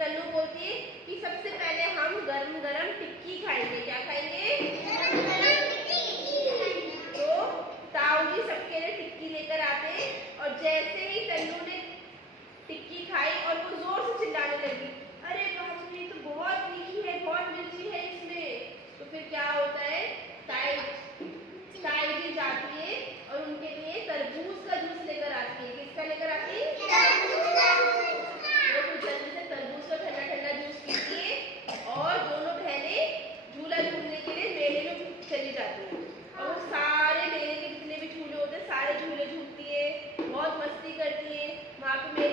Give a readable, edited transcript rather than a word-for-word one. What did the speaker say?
तन्नू बोलती है कि सबसे पहले हम गरम गरम टिक्की खाएंगे। क्या खाएंगे? तो ताऊ जी सबके लिए टिक्की लेकर आते और जैसे ही तन्नू ने टिक्की खाई और वो जोर से चिल्लाने लगी, अरे बाबू ये तो बहुत तीखी है, बहुत मिर्ची है इसमें। तो फिर क्या होता है, ताई जी जाती है और उनके लिए तरबूज का जूस लेकर आती है। किसका लेकर आती है? वो जल्दी से तरबूज का ठंडा ठंडा जूस पीती है और दोनों बहनें झूला झूलने के लिए मेले में चली जाती है। और वो सारे मेले के जितने भी झूले होते हैं सारे झूले झूलती है, बहुत मस्ती करती है। वहाँ पे